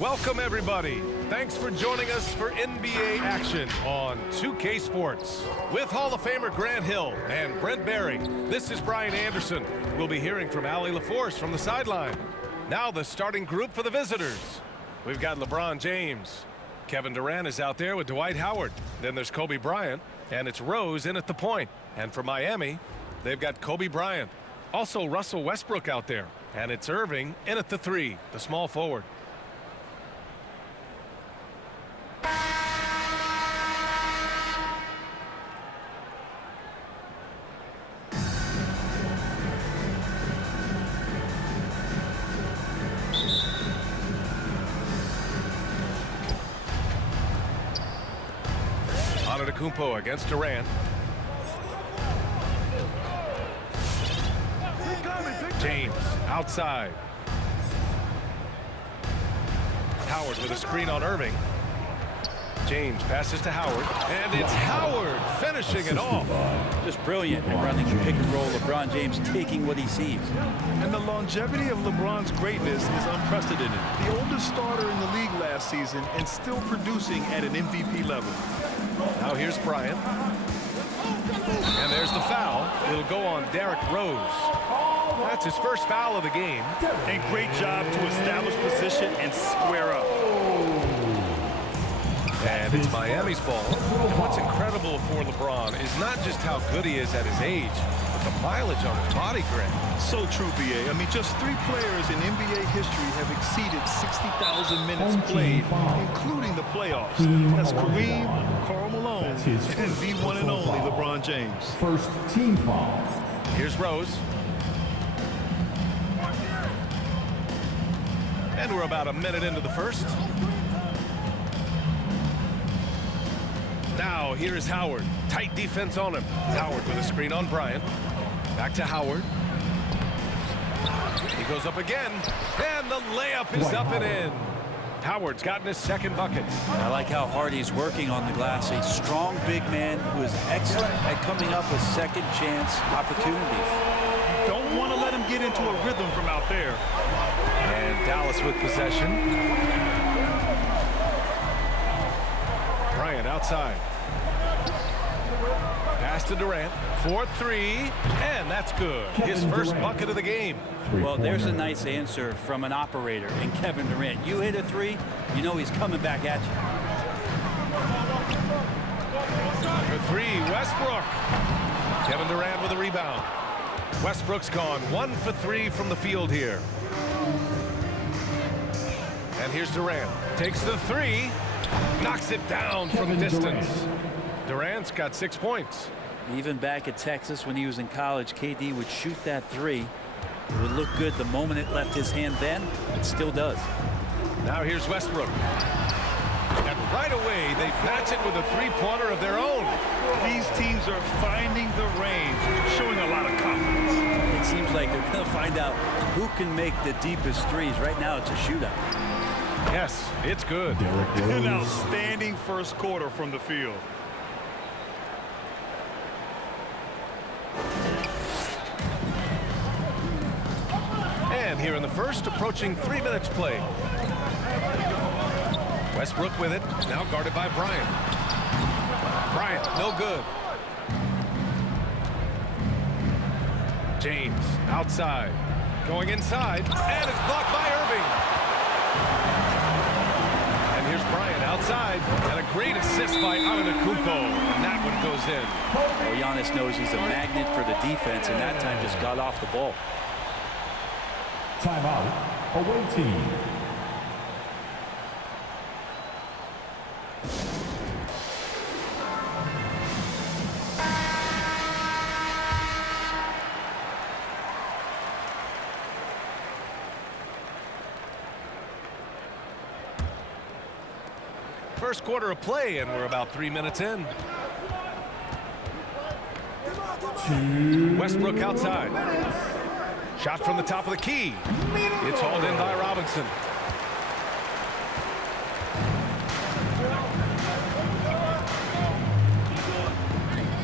Welcome, everybody. Thanks for joining us for NBA action on 2K Sports. With Hall of Famer Grant Hill and Brent Barry, this is Brian Anderson. We'll be hearing from Allie LaForce from the sideline. Now the starting group for the visitors. We've got LeBron James. Kevin Durant is out there with Dwight Howard. Then there's Kobe Bryant, and it's Rose in at the point. And for Miami, they've got Kobe Bryant. Also Russell Westbrook out there. And it's Irving in at the three, the small forward. Kumpo against Durant. James outside. Howard with a screen on Irving. James passes to Howard, and it's Howard finishing it off. Just brilliant at running the pick and roll. LeBron James taking what he sees. And the longevity of LeBron's greatness is unprecedented. The oldest starter in the league last season and still producing at an MVP level. Now here's Bryant. And there's the foul. It'll go on Derrick Rose. That's his first foul of the game. And great job to establish position and square up. And it's Miami's ball. And what's incredible for LeBron is not just how good he is at his age, but the mileage on his body, Grant. So true, B.A. I mean, just 3 players in NBA history have exceeded 60,000 minutes played, including the playoffs. That's Kareem, Karl Malone, and the one and only LeBron James. First team foul. Here's Rose. And we're about a minute into the first. Now, here is Howard. Tight defense on him. Howard with a screen on Bryant. Back to Howard. He goes up again. And the layup is up and in. Howard's gotten his second bucket. I like how hard he's working on the glass. A strong big man who is excellent at coming up with second chance opportunities. Don't want to let him get into a rhythm from out there. And Dallas with possession. Bryant outside. Pass to Durant. 4-3. And that's good. His first bucket of the game. Well, there's a nice answer from an operator in Kevin Durant. You hit a 3, you know he's coming back at you. For 3, Westbrook. Kevin Durant with a rebound. Westbrook's gone 1 for 3 from the field here. And here's Durant. Takes the 3. Knocks it down from distance. Durant's got 6 points. Even back at Texas when he was in college, KD would shoot that 3. It would look good the moment it left his hand then. It still does. Now here's Westbrook. And right away, they match it with a 3-pointer of their own. These teams are finding the range, showing a lot of confidence. It seems like they're going to find out who can make the deepest threes. Right now, it's a shootout. Yes, it's good. An outstanding first quarter from the field. And here in the first, approaching 3 minutes played. Westbrook with it, now guarded by Bryant. Bryant, no good. James, outside. Going inside, and it's blocked by Irving. And here's Bryant outside, and a great assist by Kumpo. And that one goes in. Well, Giannis knows he's a magnet for the defense, and that time just got off the ball. Timeout, away team. First quarter of play, and we're about 3 minutes in. Westbrook outside. Shot from the top of the key. It's hauled in by Robinson.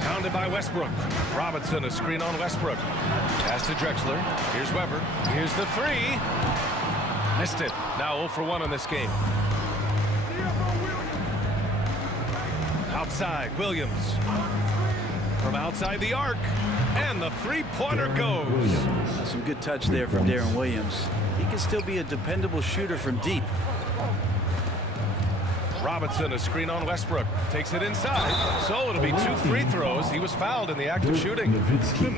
Pounded by Westbrook. Robinson, a screen on Westbrook. Pass to Drexler. Here's Weber. Here's the 3. Missed it. Now 0 for 1 in this game. Outside, Williams. From outside the arc. And the three-pointer goes. Some good touch there from Darren Williams. He can still be a dependable shooter from deep. Robinson, a screen on Westbrook. Takes it inside. So it'll be 2 free throws. He was fouled in the act of shooting.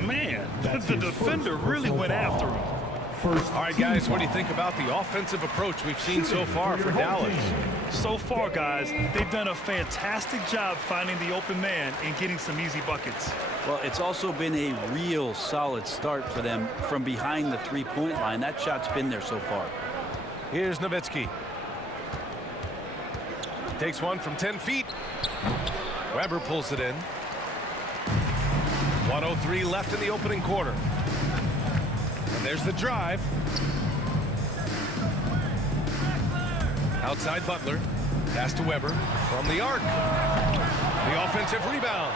Man, the defender really went after him. All right, guys, what do you think about the offensive approach we've seen so far for Dallas? So far, guys, they've done a fantastic job finding the open man and getting some easy buckets. Well, it's also been a real solid start for them from behind the three-point line. That shot's been there so far. Here's Nowitzki. Takes one from 10 feet. Weber pulls it in. 1:03 left in the opening quarter. And there's the drive. Outside Butler. Pass to Weber from the arc. The offensive rebound.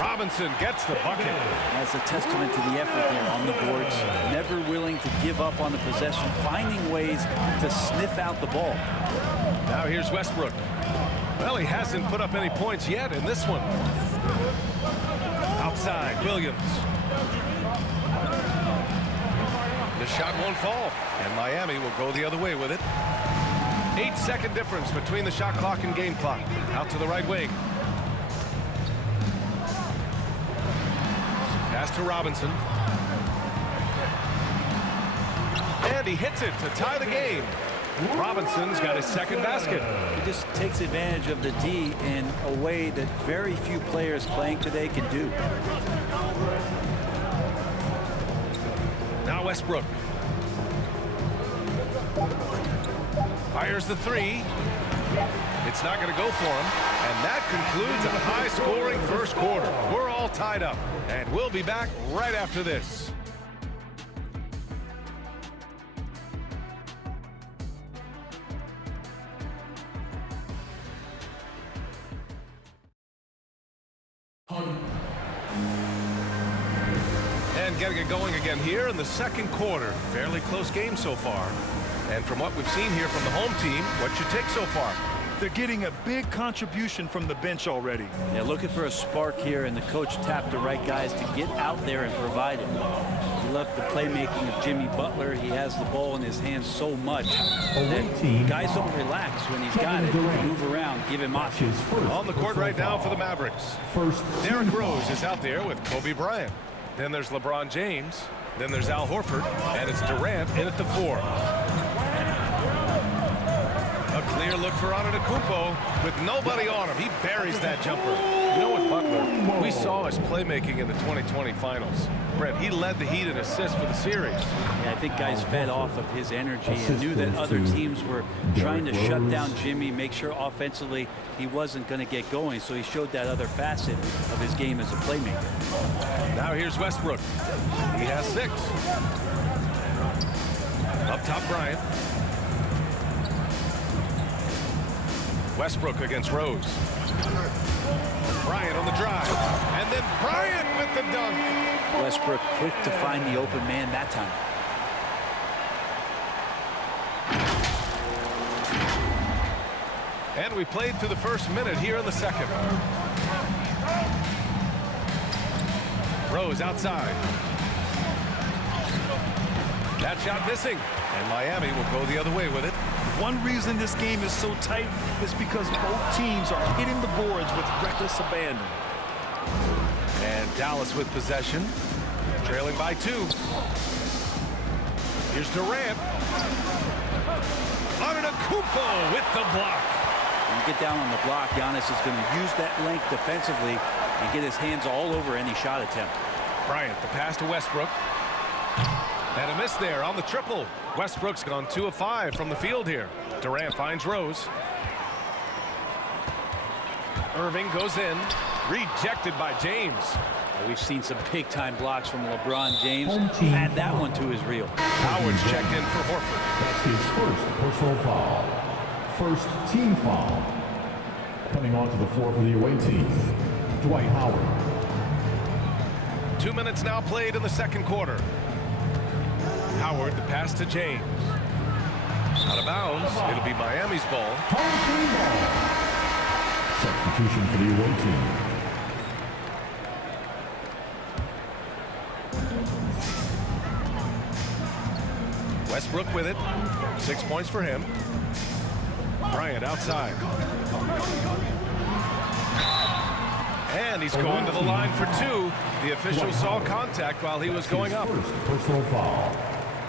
Robinson gets the bucket. That's a testament to the effort there on the boards. Never willing to give up on the possession, finding ways to sniff out the ball. Now here's Westbrook. Well, he hasn't put up any points yet in this one. Outside, Williams. The shot won't fall, and Miami will go the other way with it. 8-second difference between the shot clock and game clock. Out to the right wing. Pass to Robinson. And he hits it to tie the game. Robinson's got his second basket. He just takes advantage of the D in a way that very few players playing today can do. Now Westbrook. Fires the three. It's not going to go for him. And that concludes a high-scoring first quarter. We're all tied up. And we'll be back right after this. And getting it going again here in the second quarter. Fairly close game so far. And from what we've seen here from the home team, what's your take so far? They're getting a big contribution from the bench already. Yeah, looking for a spark here, and the coach tapped the right guys to get out there and provide it. He loved the playmaking of Jimmy Butler. He has the ball in his hands so much that guys don't relax when he's got it. Move around, give him options. On the court right now for the Mavericks. Derrick Rose is out there with Kobe Bryant. Then there's LeBron James. Then there's Al Horford. And it's Durant in at the 4. A clear look for Antetokounmpo with nobody on him. He buries that jumper. You know what, Butler? We saw his playmaking in the 2020 finals. Brett, he led the Heat in assists for the series. Yeah, I think guys fed off of his energy and knew that other teams were trying to shut down Jimmy, make sure offensively he wasn't going to get going. So he showed that other facet of his game as a playmaker. Now here's Westbrook. He has 6. Up top, Bryant. Westbrook against Rose. Bryant on the drive. And then Bryant with the dunk. Westbrook quick to find the open man that time. And we played through the first minute here in the second. Rose outside. That shot missing. And Miami will go the other way with it. One reason this game is so tight is because both teams are hitting the boards with reckless abandon. And Dallas with possession, trailing by 2. Here's Durant. Antetokounmpo with the block. When you get down on the block, Giannis is going to use that length defensively and get his hands all over any shot attempt. Bryant, the pass to Westbrook. And a miss there on the triple. Westbrook's gone 2 of 5 from the field here. Durant finds Rose. Irving goes in. Rejected by James. We've seen some big-time blocks from LeBron James. Add that one to his reel. Howard's checked in for Horford. That's his first personal foul. First team foul. Coming onto the floor for the away team, Dwight Howard. 2 minutes now played in the second quarter. Howard, the pass to James. Out of bounds. It'll be Miami's ball. Home team ball. Substitution for the away team. Westbrook with it. 6 points for him. Bryant outside. And he's going to the line for 2. The official saw contact while he was going up. First personal foul.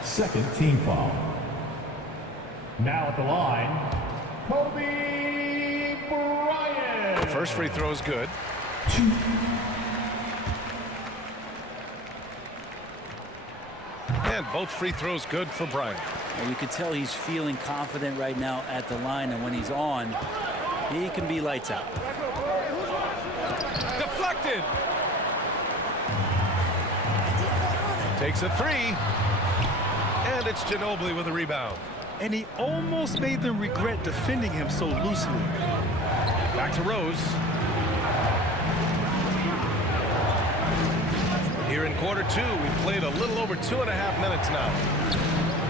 Second team foul. Now at the line, Kobe Bryant. First free throw is good. And both free throws good for Bryant. And you can tell he's feeling confident right now at the line, and when he's on, he can be lights out. Deflected. Takes a 3. And it's Ginobili with a rebound. And he almost made them regret defending him so loosely. Back to Rose. Here in quarter 2, we've played a little over 2.5 minutes now.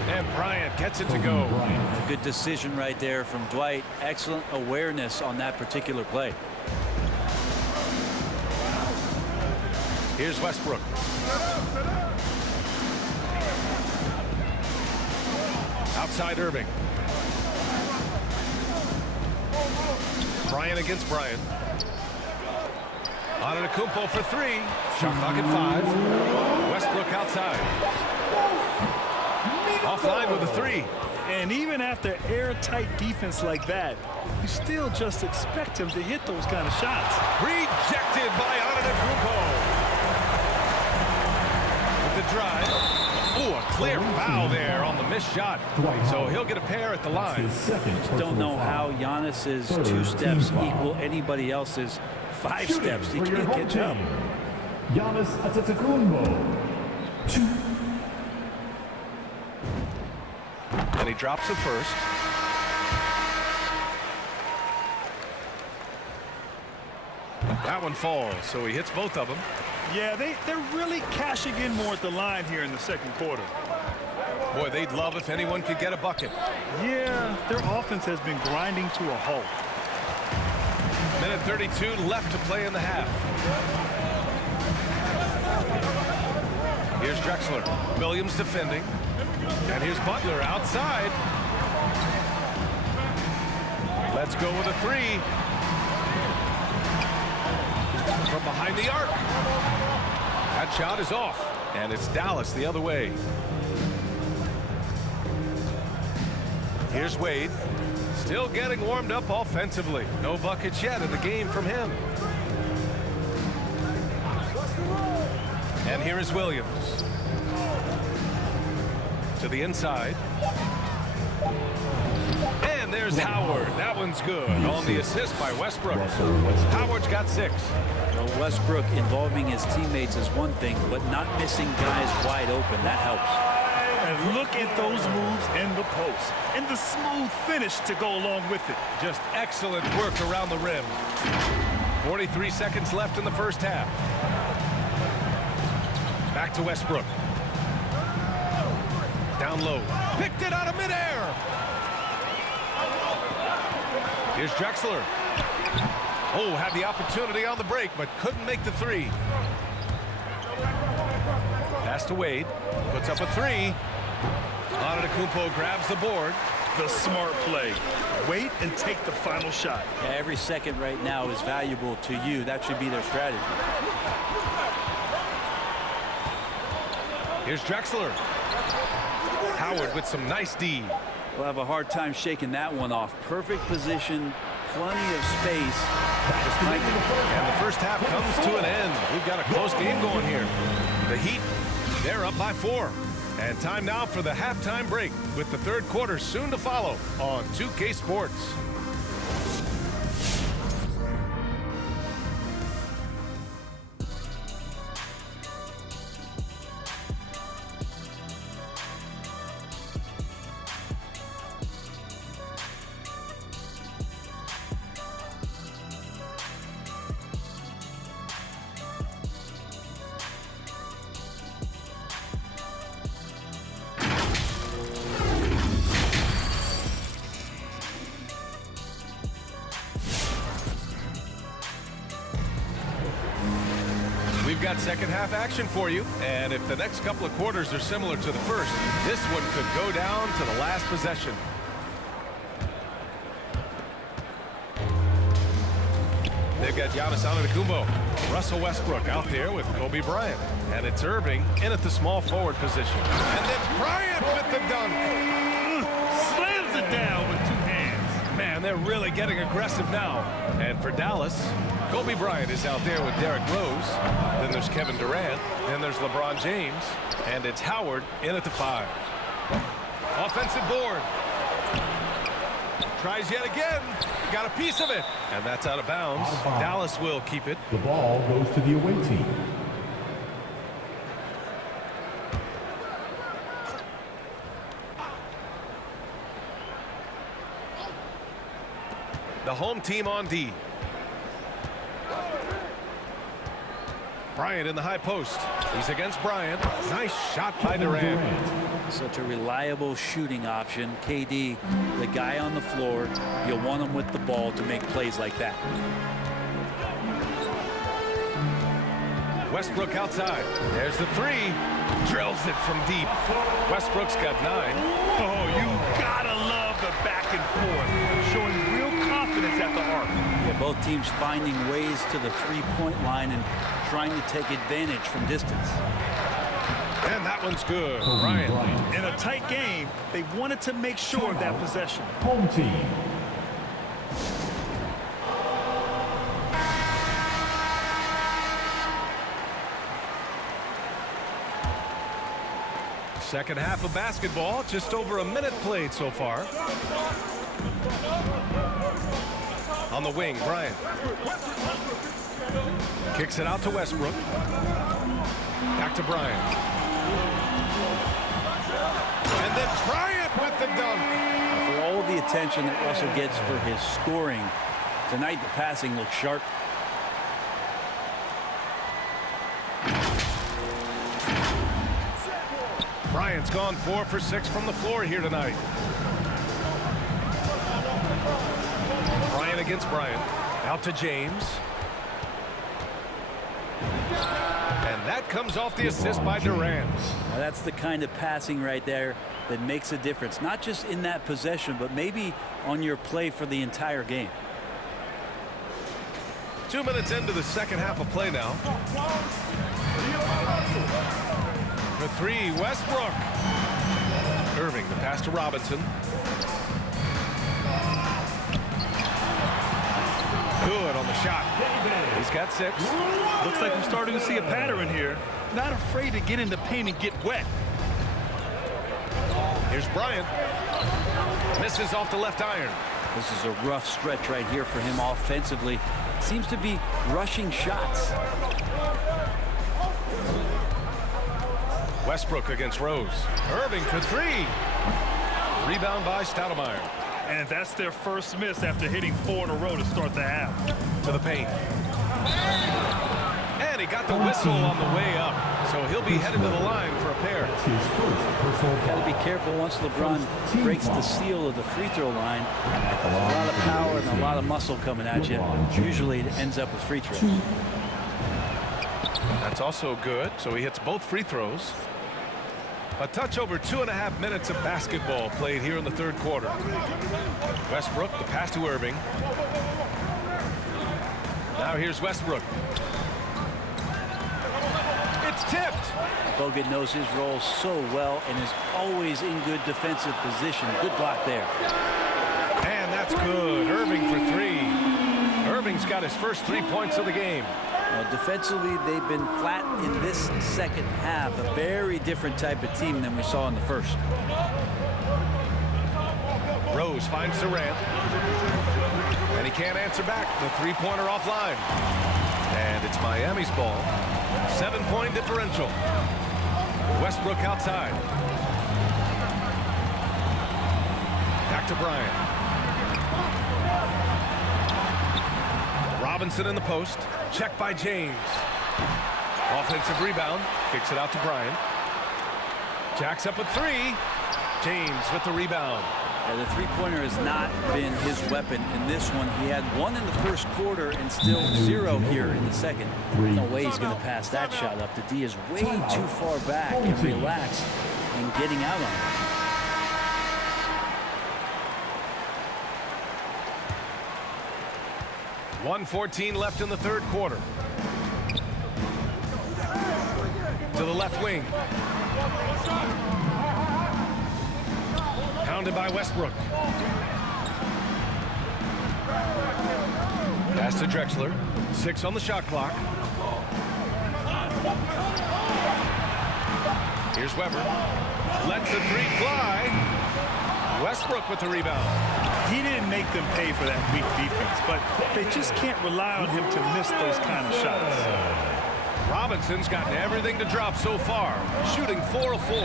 And Bryant gets it to go. A good decision right there from Dwight. Excellent awareness on that particular play. Here's Westbrook. Outside Irving. Bryant against Bryant. Antetokounmpo for 3. Shot clock at 5. Westbrook outside. Offline with a 3. And even after airtight defense like that, you still just expect him to hit those kind of shots. Rejected by Antetokounmpo. With the drive. Ooh, a clear foul there on the missed shot. So he'll get a pair at the line. Don't know how Giannis's 2 steps equal anybody else's 5 steps. He can't catch up. Giannis Antetokounmpo. 2. And he drops it first. That one falls, so he hits both of them. Yeah, they're really cashing in more at the line here in the second quarter. Boy, they'd love if anyone could get a bucket. Yeah, their offense has been grinding to a halt. Minute 32 left to play in the half. Here's Drexler. Williams defending. And here's Butler outside. Let's go with a 3. From behind the arc. That shot is off. And it's Dallas the other way. Here's Wade. Still getting warmed up offensively. No buckets yet in the game from him. And here is Williams. To the inside. And there's Howard. That one's good on the assist by Westbrook. Howard's got 6. Well, Westbrook involving his teammates is one thing, but not missing guys wide open, that helps. And look at those moves in the post. And the smooth finish to go along with it. Just excellent work around the rim. 43 seconds left in the first half. Back to Westbrook. Down low. Picked it out of midair. Here's Drexler. Oh, had the opportunity on the break, but couldn't make the 3. Pass to Wade. Puts up a 3. Antetokounmpo grabs the board. The smart play. Wait and take the final shot. Yeah, every second right now is valuable to you. That should be their strategy. Here's Drexler. Howard with some nice D. We'll have a hard time shaking that one off. Perfect position, plenty of space. And the first half comes to an end. We've got a close game going here. The Heat, they're up by 4. And time now for the halftime break with the third quarter soon to follow on 2K Sports. got second half action for you. And if the next couple of quarters are similar to the first, this one could go down to the last possession. They've got Giannis Antetokounmpo, Russell Westbrook out there with Kobe Bryant. And it's Irving in at the small forward position. And then Bryant with the dunk. Slams it down with 2 hands. Man, they're really getting aggressive now. And for Dallas, Kobe Bryant is out there with Derrick Rose. Then there's Kevin Durant. Then there's LeBron James. And it's Howard in at the 5. Offensive board. Tries yet again. Got a piece of it. And that's out of bounds. Dallas will keep it. The ball goes to the away team. The home team on D. Bryant in the high post. He's against Bryant. Nice shot by Durant. Such a reliable shooting option. KD, the guy on the floor, you'll want him with the ball to make plays like that. Westbrook outside. There's the 3. Drills it from deep. Westbrook's got 9. Oh, you gotta love the back and forth. Showing real confidence at the arc. Yeah, both teams finding ways to the three-point line and trying to take advantage from distance. And that one's good. Bryant. In a tight game, they wanted to make sure of that possession. Home team. Second half of basketball, just over a minute played so far. On the wing, Bryant. Kicks it out to Westbrook. Back to Bryant. And then Bryant with the dunk. For all of the attention that Russell gets for his scoring, tonight the passing looks sharp. Bryant's gone 4 for 6 from the floor here tonight. Bryant against Bryant. Out to James. And that comes off the assist by Durant. Now that's the kind of passing right there that makes a difference, not just in that possession, but maybe on your play for the entire game. 2 minutes into the second half of play now. For 3, Westbrook. Irving, the pass to Robinson. Good on the shot. He's got 6. Looks like we're starting to see a pattern here. Not afraid to get in the paint and get wet. Here's Bryant. Misses off the left iron. This is a rough stretch right here for him offensively. Seems to be rushing shots. Westbrook against Rose. Irving for 3. Rebound by Stoudemire. And that's their first miss after hitting 4 in a row to start the half. To the paint. And he got the whistle on the way up. So he'll be headed to the line for a pair. Got to be careful once LeBron breaks the seal of the free throw line. A lot of power and a lot of muscle coming at you. Usually it ends up with free throws. That's also good. So he hits both free throws. A touch over 2.5 minutes of basketball played here in the third quarter. Westbrook, the pass to Irving. Now here's Westbrook. It's tipped. Bogut knows his role so well and is always in good defensive position. Good block there. And that's good. Irving for 3. Irving's got his first 3 points of the game. Well, defensively, they've been flat in this second half. A very different type of team than we saw in the first. Rose finds Durant. And he can't answer back. The 3-pointer offline. And it's Miami's ball. 7-point differential. Westbrook outside. Back to Bryant. Robinson in the post. Check by James. Offensive rebound. Kicks it out to Bryant. Jacks up at 3. James with the rebound. Yeah, the three-pointer has not been his weapon in this one. He had one in the first quarter and still 0 here in the second. No way he's going to pass that shot up. The D is way too far back and relaxed and getting out on it. .114 left in the third quarter. To the left wing. Pounded by Westbrook. Pass to Drexler. 6 on the shot clock. Here's Weber. Lets the three fly. Westbrook with the rebound. He didn't make them pay for that weak defense, but they just can't rely on him to miss those kind of shots. Robinson's gotten everything to drop so far, shooting 4 of 4.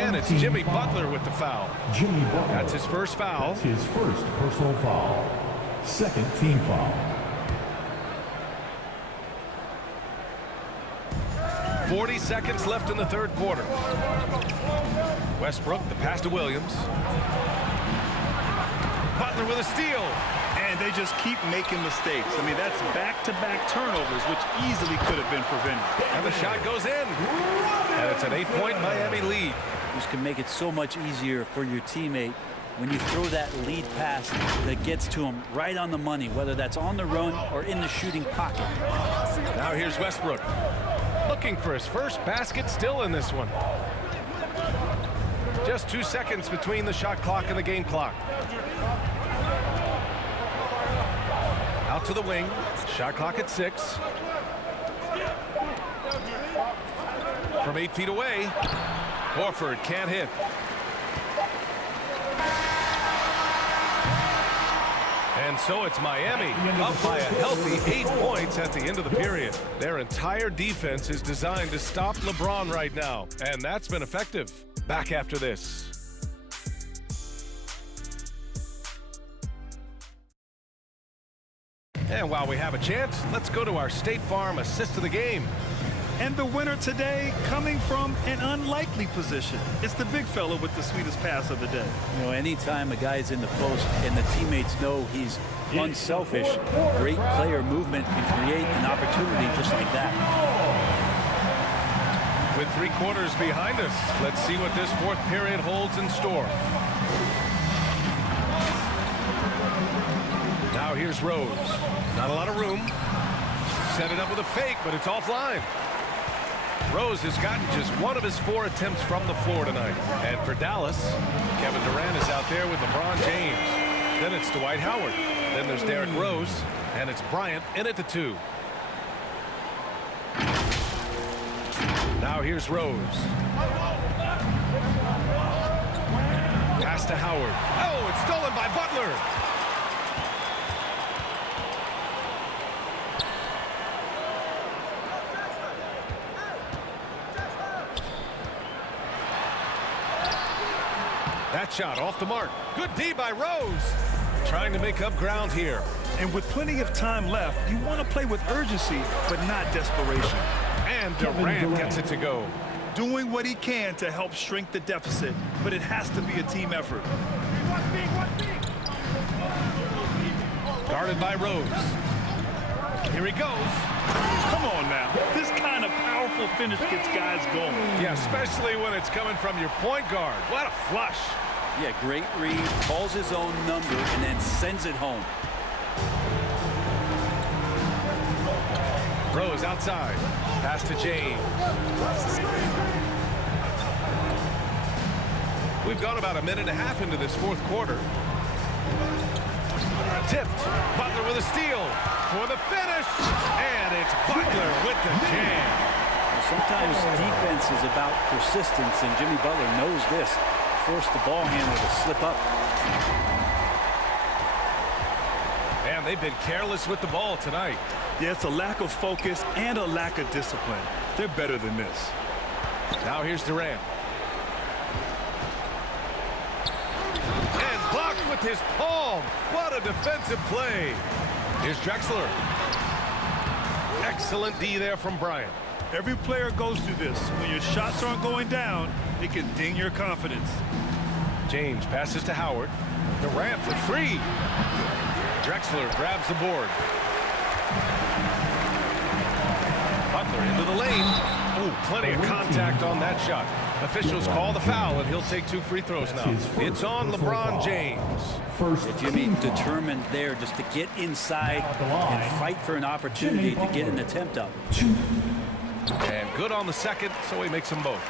And it's Jimmy Butler with the foul. Jimmy Butler. That's his first foul. That's his first personal foul. Second team foul. 40 seconds left in the third quarter. Westbrook, the pass to Williams. Butler with a steal. And they just keep making mistakes. I mean, that's back-to-back turnovers, which easily could have been prevented. And the shot goes in. And it's an 8-point Miami lead. This can make it so much easier for your teammate when you throw that lead pass that gets to him right on the money, whether that's on the run or in the shooting pocket. Now here's Westbrook. Looking for his first basket still in this one. Just 2 seconds between the shot clock and the game clock. Out to the wing. Shot clock at 6. From 8 feet away. Horford can't hit. And so it's Miami up by a healthy 8 points at the end of the period. Their entire defense is designed to stop LeBron right now, and that's been effective. Back after this. And while we have a chance, let's go to our State Farm assist of the game. And the winner today coming from an unlikely position. It's the big fella with the sweetest pass of the day. You know, anytime a guy's in the post and the teammates know he's unselfish, great player movement can create an opportunity just like that. With 3 quarters behind us, let's see what this fourth period holds in store. Now here's Rose. Not a lot of room. Set it up with a fake, but it's offline. Rose has gotten just 1 of his 4 attempts from the floor tonight. And for Dallas, Kevin Durant is out there with LeBron James. Then it's Dwight Howard. Then there's Derrick Rose. And it's Bryant in at the 2. Now here's Rose. Pass to Howard. Oh, it's stolen by Butler. That shot off the mark. Good D by Rose. Trying to make up ground here. And with plenty of time left, you want to play with urgency, but not desperation. And Durant gets it to go. Doing what he can to help shrink the deficit, but it has to be a team effort. Guarded by Rose. Here he goes. Come on now. This kind of powerful finish gets guys going. Yeah, especially when it's coming from your point guard. What a flush. Yeah, great read, calls his own number, and then sends it home. Rose outside. Pass to James. We've gone about a minute and a half into this fourth quarter. Tipped. Butler with a steal for the finish. And it's Butler with the jam. Sometimes defense is about persistence, and Jimmy Butler knows this. Forced the ball handler to slip up. And they've been careless with the ball tonight. Yeah, it's a lack of focus and a lack of discipline. They're better than this. Now here's Durant. And blocked with his palm. What a defensive play. Here's Drexler. Excellent D there from Bryant. Every player goes through this. When your shots aren't going down, it can ding your confidence. James passes to Howard. Durant for three. Drexler grabs the board. Butler into the lane. Oh, plenty of contact on that shot. Officials call the foul, and he'll take 2 free throws now. It's on LeBron James. Jimmy determined there just to get inside and fight for an opportunity to get an attempt up. And good on the second, so he makes them both.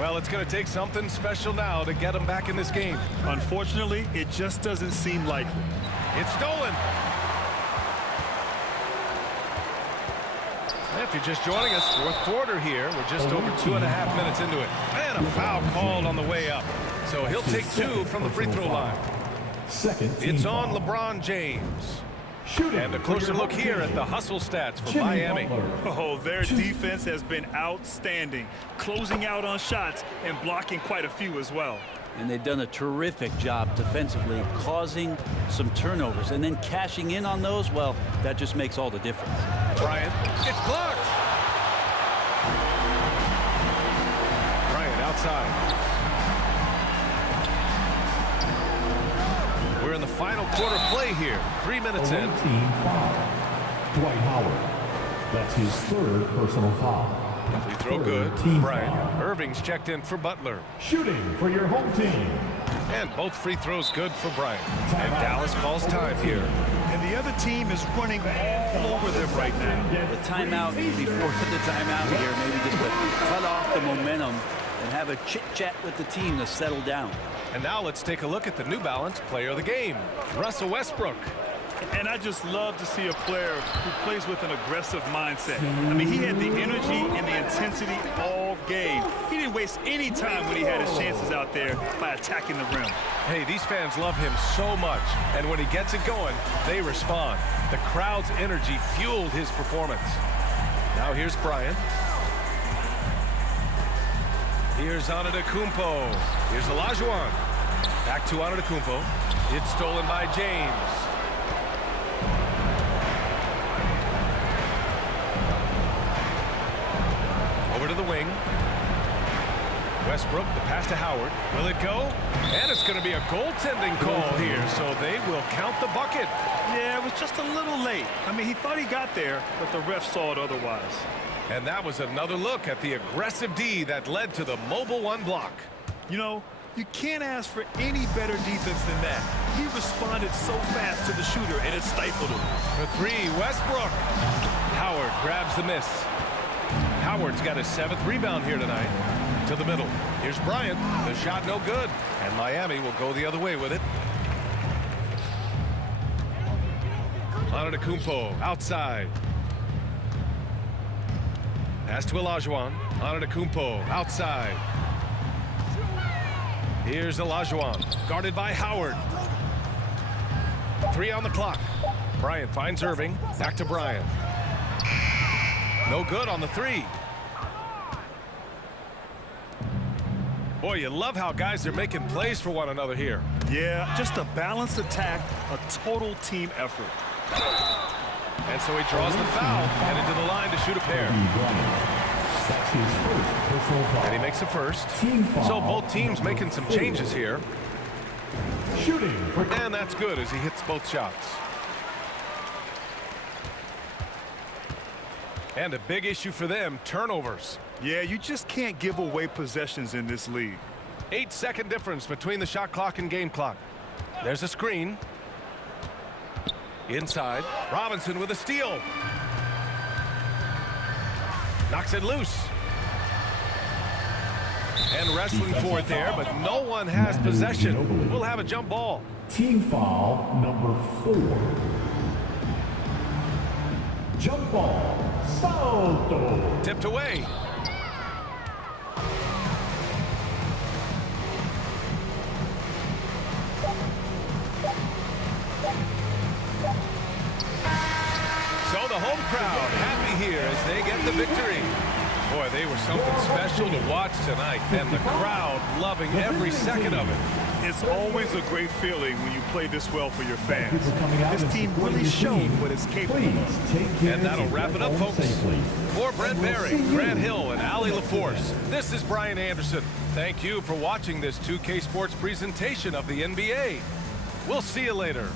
Well, it's going to take something special now to get him back in this game. Unfortunately, it just doesn't seem likely. It's stolen. If you're just joining us, fourth quarter here. We're just over 2.5 minutes into it. And a foul called on the way up. So he'll take 2 from the free throw line. It's on LeBron James. And a closer look here at the hustle stats for Miami. Oh, their defense has been outstanding, closing out on shots and blocking quite a few as well. And they've done a terrific job defensively, causing some turnovers. And then cashing in on those, well, that just makes all the difference. Bryant, it's blocked. Bryant outside. We're in the final quarter play here. 3 minutes in. Team foul. Dwight Howard. That's his 3rd personal foul. Free throw good. Bryant. Irving's checked in for Butler. Shooting for your home team. And both free throws good for Bryant. And Dallas calls time here. And the other team is running all over them right now. The timeout before the timeout here, maybe just to cut off the momentum and have a chit-chat with the team to settle down. And now let's take a look at the New Balance player of the game, Russell Westbrook. And I just love to see a player who plays with an aggressive mindset. I mean, he had the energy and the intensity all game. He didn't waste any time when he had his chances out there by attacking the rim. Hey, these fans love him so much, and when he gets it going, they respond. The crowd's energy fueled his performance. Now here's Bryant. Here's Antetokounmpo. Here's Olajuwon. Back to Antetokounmpo. It's stolen by James. Over to the wing. Westbrook, the pass to Howard. Will it go? And it's going to be a goaltending call here, so they will count the bucket. Yeah, it was just a little late. I mean, he thought he got there, but the ref saw it otherwise. And that was another look at the aggressive D that led to the mobile 1 block. You know, you can't ask for any better defense than that. He responded so fast to the shooter, and it stifled him. For 3, Westbrook. Howard grabs the miss. Howard's got his 7th rebound here tonight. To the middle. Here's Bryant. The shot no good. And Miami will go the other way with it. Antetokounmpo outside. Pass to Olajuwon. Antetokounmpo outside. Here's Olajuwon. Guarded by Howard. 3 on the clock. Bryant finds Irving. Back to Bryant. No good on the 3. Boy, you love how guys are making plays for one another here. Yeah, just a balanced attack, a total team effort. And so he draws the foul, headed to the line to shoot a pair. That's his 1st personal foul. And he makes the first. So both teams making some changes here. Shooting for... And that's good as he hits both shots. And a big issue for them, turnovers. Yeah, you just can't give away possessions in this league. 8-second difference between the shot clock and game clock. There's a screen. Inside, Robinson with a steal. Knocks it loose. And wrestling for it there, but no one has possession. We'll have a jump ball. Team foul number 4. Jump ball. Salto. Tipped away. So the home crowd happy here as they get the victory. Boy, they were something special to watch tonight, and the crowd loving every second of it. It's always a great feeling when you play this well for your Thank you fans. for coming out This and team supporting really your showed team. what it's capable Please of. take care And that'll to wrap get it up, home folks. safely. For Brent We'll Berry, see you Grant Hill, and Ali next LaForce, edition. this is Brian Anderson. Thank you for watching this 2K Sports presentation of the NBA. We'll see you later.